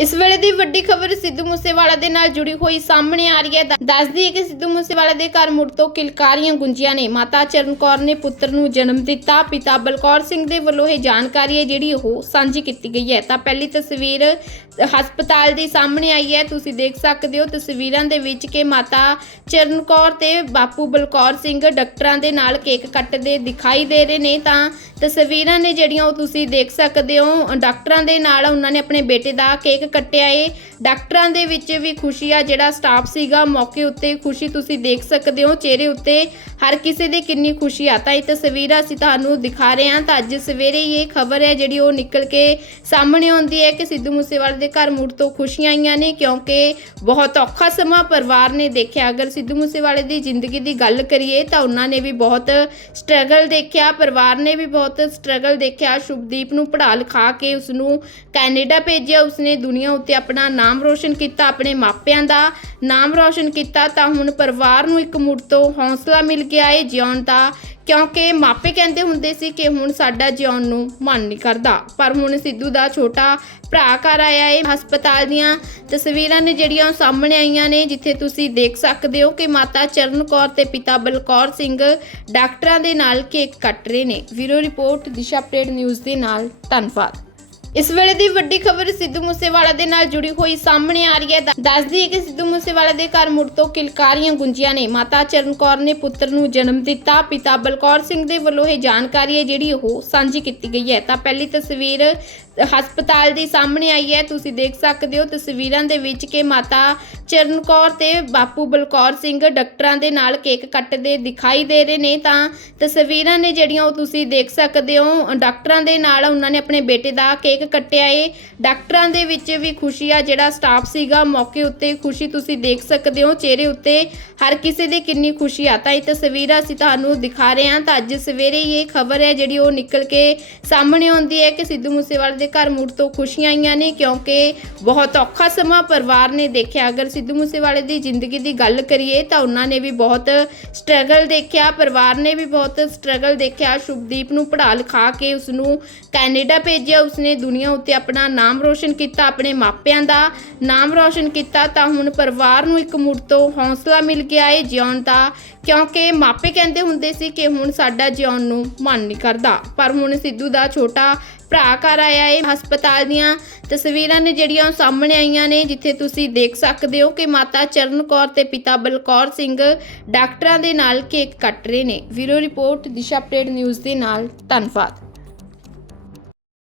ਇਸ ਵੇਲੇ ਦੀ ਵੱਡੀ ਖਬਰ ਸਿੱਧੂ ਮੂਸੇਵਾਲਾ ਦੇ ਨਾਲ ਜੁੜੀ ਹੋਈ ਸਾਹਮਣੇ ਆ ਰਹੀ ਹੈ। ਦੱਸਦੀ ਹੈ ਕਿ ਸਿੱਧੂ ਮੂਸੇਵਾਲਾ ਦੇ ਘਰ ਮੁੜ ਤੋਂ ਕਿਲਕਾਰੀਆਂ ਗੁੰਜੀਆਂ ਨੇ। ਮਾਤਾ ਚਰਨ ਕੌਰ ਨੇ ਪੁੱਤਰ ਨੂੰ ਜਨਮ ਦਿੱਤਾ। ਪਿਤਾ ਬਲਕੌਰ ਸਿੰਘ ਦੇ ਵੱਲੋਂ ਇਹ ਜਾਣਕਾਰੀ ਹੈ, ਜਿਹੜੀ ਉਹ ਸਾਂਝੀ ਕੀਤੀ ਗਈ ਹੈ। ਤਾਂ ਪਹਿਲੀ ਤਸਵੀਰ ਹਸਪਤਾਲ ਦੀ ਸਾਹਮਣੇ ਆਈ ਹੈ। ਤੁਸੀਂ ਦੇਖ ਸਕਦੇ ਹੋ ਤਸਵੀਰਾਂ ਦੇ ਵਿੱਚ ਕਿ ਮਾਤਾ ਚਰਨ ਕੌਰ ਤੇ ਬਾਪੂ ਬਲਕੌਰ ਸਿੰਘ ਡਾਕਟਰਾਂ ਦੇ ਨਾਲ ਕੇਕ ਕੱਟਦੇ ਦਿਖਾਈ ਦੇ ਰਹੇ ਨੇ। ਤਾਂ ਤਸਵੀਰਾਂ ਨੇ ਜਿਹੜੀਆਂ ਉਹ ਤੁਸੀਂ ਦੇਖ ਸਕਦੇ ਹੋ। ਡਾਕਟਰਾਂ ਦੇ ਨਾਲ ਉਹਨਾਂ ਨੇ ਆਪਣੇ ਬੇਟੇ ਦਾ ਕੇਕ ਕੱਟਿਆ ਏ। ਡਾਕਟਰਾਂ ਦੇ ਵਿੱਚ ਵੀ ਖੁਸ਼ੀ ਆ, ਜਿਹੜਾ ਸਟਾਫ ਸੀਗਾ, ਮੌਕੇ ਉੱਤੇ ਖੁਸ਼ੀ ਤੁਸੀਂ ਦੇਖ ਸਕਦੇ ਹੋ। ਚਿਹਰੇ ਉੱਤੇ ਹਰ ਕਿਸੇ ਦੇ ਕਿੰਨੀ ਖੁਸ਼ੀ ਆ। ਤਾਂ ਇਹ ਤਸਵੀਰਾਂ ਅਸੀਂ ਤੁਹਾਨੂੰ ਦਿਖਾ ਰਹੇ ਹਾਂ। ਤਾਂ ਅੱਜ ਸਵੇਰੇ ਇਹ ਖਬਰ ਹੈ, ਜਿਹੜੀ ਉਹ ਨਿਕਲ ਕੇ ਸਾਹਮਣੇ ਆਉਂਦੀ ਹੈ ਕਿ ਸਿੱਧੂ ਮੂਸੇਵਾਲੇ ਦੇ ਘਰ ਮੁੜ ਤੋਂ ਖੁਸ਼ੀਆਂ ਆਈਆਂ ਨੇ, ਕਿਉਂਕਿ ਬਹੁਤ ਔਖਾ ਸਮਾਂ ਪਰਿਵਾਰ ਨੇ ਦੇਖਿਆ। ਅਗਰ ਸਿੱਧੂ ਮੂਸੇਵਾਲੇ ਦੀ ਜ਼ਿੰਦਗੀ ਦੀ ਗੱਲ ਕਰੀਏ, ਤਾਂ ਉਹਨਾਂ ਨੇ ਵੀ ਬਹੁਤ ਸਟਰਗਲ ਦੇਖਿਆ। ਪਰਿਵਾਰ ਨੇ ਵੀ ਬਹੁਤ ਸਟਰਗਲ ਦੇਖਿਆ। ਸ਼ੁਭਦੀਪ ਨੂੰ ਪੜ੍ਹਾ ਲਿਖਾ ਕੇ ਉਸ ਨੂੰ ਕੈਨੇਡਾ ਭੇਜਿਆ। ਉਸਨੇ ਦੁਨੀਆ ਉੱਤੇ ਆਪਣਾ ਨਾਮ ਰੋਸ਼ਨ ਕੀਤਾ, ਆਪਣੇ ਮਾਪਿਆਂ ਦਾ ਨਾਮ ਰੋਸ਼ਨ ਕੀਤਾ, ਤਾਂ ਹੁਣ ਪਰਿਵਾਰ ਨੂੰ ਇੱਕ ਮੁੜ ਤੋਂ ਹੌਸਲਾ ਮਿਲ ਗਿਆ ਏ ਜਿਉਣ ਦਾ। ਕਿਉਂਕਿ ਮਾਪੇ ਕਹਿੰਦੇ ਹੁੰਦੇ ਸੀ ਕਿ ਹੁਣ ਸਾਡਾ ਜਿਉਣ ਨੂੰ ਮਨ ਨਹੀਂ ਕਰਦਾ। ਪਰ ਹੁਣ ਸਿੱਧੂ ਦਾ ਛੋਟਾ ਭਰਾ ਘਰ ਆਇਆ ਏ ਹਸਪਤਾਲ ਦੀਆਂ ਤਸਵੀਰਾਂ ਨੇ ਜਿਹੜੀਆਂ ਉਹ ਸਾਹਮਣੇ ਆਈਆਂ ਨੇ, ਜਿੱਥੇ ਤੁਸੀਂ ਦੇਖ ਸਕਦੇ ਹੋ ਕਿ ਮਾਤਾ ਚਰਨ ਕੌਰ ਤੇ ਪਿਤਾ ਬਲਕੌਰ ਸਿੰਘ ਡਾਕਟਰਾਂ ਦੇ ਨਾਲ ਕੇਕ ਕੱਟ ਰਹੇ ਨੇ। ਵੀਰੋ ਰਿਪੋਰਟ, ਦਿਸ਼ਾ ਅਪਡੇਟ ਨਿਊਜ਼ ਦੇ ਨਾਲ, ਧੰਨਵਾਦ। ਇਸ ਵੇਲੇ ਦੀ ਵੱਡੀ ਖਬਰ ਸਿੱਧੂ ਮੂਸੇਵਾਲਾ ਦੇ ਨਾਲ ਜੁੜੀ ਹੋਈ ਸਾਹਮਣੇ ਆ ਰਹੀ ਹੈ। ਦੱਸਦੀ ਹੈ ਕਿ ਸਿੱਧੂ ਮੂਸੇਵਾਲਾ ਦੇ ਘਰ ਮੁੜ ਤੋਂ ਕਿਲਕਾਰੀਆਂ ਗੁੰਜੀਆਂ ਨੇ। ਮਾਤਾ ਚਰਨ ਕੌਰ ਨੇ ਪੁੱਤਰ ਨੂੰ ਜਨਮ ਦਿੱਤਾ। ਪਿਤਾ ਬਲਕੌਰ ਸਿੰਘ ਦੇ ਵੱਲੋਂ ਇਹ ਜਾਣਕਾਰੀ ਹੈ ਜਿਹੜੀ ਉਹ ਸਾਂਝੀ ਕੀਤੀ ਗਈ ਹੈ। ਤਾਂ ਪਹਿਲੀ ਤਸਵੀਰ ਹਸਪਤਾਲ ਦੀ ਸਾਹਮਣੇ ਆਈ ਹੈ, ਤੁਸੀਂ ਦੇਖ ਸਕਦੇ ਹੋ ਤਸਵੀਰਾਂ ਦੇ ਵਿੱਚ ਕਿ ਮਾਤਾ ਚਰਨ ਕੌਰ ਤੇ ਬਾਪੂ ਬਲਕੌਰ ਸਿੰਘ ਡਾਕਟਰਾਂ ਦੇ ਨਾਲ ਕੇਕ ਕੱਟਦੇ ਦਿਖਾਈ ਦੇ ਰਹੇ ਨੇ। ਤਾਂ ਤਸਵੀਰਾਂ ਨੇ ਜਿਹੜੀਆਂ ਉਹ ਤੁਸੀਂ ਦੇਖ ਸਕਦੇ ਹੋ, ਡਾਕਟਰਾਂ ਦੇ ਨਾਲ ਉਹਨਾਂ ਨੇ ਆਪਣੇ ਬੇਟੇ ਦਾ ਕੇਕ ਕੱਟਿਆ ਏ। ਡਾਕਟਰਾਂ ਦੇ ਵਿੱਚ ਵੀ ਖੁਸ਼ੀ ਆ, ਜਿਹੜਾ ਸਟਾਫ ਸੀਗਾ ਮੌਕੇ ਉੱਤੇ ਖੁਸ਼ੀ ਤੁਸੀਂ ਦੇਖ ਸਕਦੇ ਹੋ, ਚਿਹਰੇ ਉੱਤੇ ਹਰ ਕਿਸੇ ਦੇ ਕਿੰਨੀ ਖੁਸ਼ੀ ਆ। ਤਾਂ ਇਹ ਤਸਵੀਰਾਂ ਅਸੀਂ ਤੁਹਾਨੂੰ ਦਿਖਾ ਰਹੇ ਹਾਂ। ਤਾਂ ਅੱਜ ਸਵੇਰੇ ਹੀ ਇਹ ਖਬਰ ਹੈ ਜਿਹੜੀ ਉਹ ਨਿਕਲ ਕੇ ਸਾਹਮਣੇ ਆਉਂਦੀ ਹੈ ਕਿ ਸਿੱਧੂ ਮੂਸੇਵਾਲੇ ਦੇ ਘਰ ਮੁੜ ਤੋਂ ਖੁਸ਼ੀਆਂ ਆਈਆਂ ਨੇ ਕਿਉਂਕਿ ਬਹੁਤ ਔਖਾ ਸਮਾਂ ਪਰਿਵਾਰ ਨੇ ਦੇਖਿਆ। ਅਗਰ ਸਿੱਧੂ ਮੂਸੇਵਾਲੇ ਦੀ ਜ਼ਿੰਦਗੀ ਦੀ ਗੱਲ ਕਰੀਏ ਤਾਂ ਉਹਨਾਂ ਨੇ ਵੀ ਬਹੁਤ ਸਟਰਗਲ ਦੇਖਿਆ। ਪਰਿਵਾਰ ਨੇ ਵੀ ਬਹੁਤ ਸਟਰਗਲ ਦੇਖਿਆ। ਸ਼ੁਭਦੀਪ ਨੂੰ ਪੜ੍ਹਾ ਲਿਖਾ ਕੇ ਉਸ ਨੂੰ ਕੈਨੇਡਾ ਭੇਜਿਆ। ਉਸਨੇ ਦੁਨੀਆ ਉੱਤੇ ਆਪਣਾ ਨਾਮ ਰੋਸ਼ਨ ਕੀਤਾ, ਆਪਣੇ ਮਾਪਿਆਂ ਦਾ ਨਾਮ ਰੋਸ਼ਨ ਕੀਤਾ ਤਾਂ ਹੁਣ ਪਰਿਵਾਰ ਨੂੰ ਇੱਕ ਮੁੜ ਤੋਂ ਹੌਸਲਾ ਮਿਲ ਗਿਆ ਏ ਜਿਉਣ ਦਾ। ਕਿਉਂਕਿ ਮਾਪੇ ਕਹਿੰਦੇ ਹੁੰਦੇ ਸੀ ਕਿ ਹੁਣ ਸਾਡਾ ਜਿਉਣ ਨੂੰ ਮਨ ਨਹੀਂ ਕਰਦਾ। ਪਰ ਹੁਣ ਸਿੱਧੂ ਦਾ ਛੋਟਾ ਭਰਾ ਘਰ ਆਇਆ ਹੈ ਹਸਪਤਾਲ ਦੀਆਂ ਤਸਵੀਰਾਂ ਨੇ ਜਿਹੜੀਆਂ ਉਹ ਸਾਹਮਣੇ ਆਈਆਂ ਨੇ, ਜਿੱਥੇ ਤੁਸੀਂ ਦੇਖ ਸਕਦੇ ਹੋ ਕਿ ਮਾਤਾ ਚਰਨ ਕੌਰ ਤੇ ਪਿਤਾ ਬਲਕੌਰ ਸਿੰਘ ਡਾਕਟਰਾਂ ਦੇ ਨਾਲ ਕੇਕ ਕੱਟ ਰਹੇ ਨੇ। ਵੀਰੋ ਰਿਪੋਰਟ, ਦਿਸ਼ਾ ਅਪਡੇਟ ਨਿਊਜ਼ ਦੇ ਨਾਲ, ਧੰਨਵਾਦ।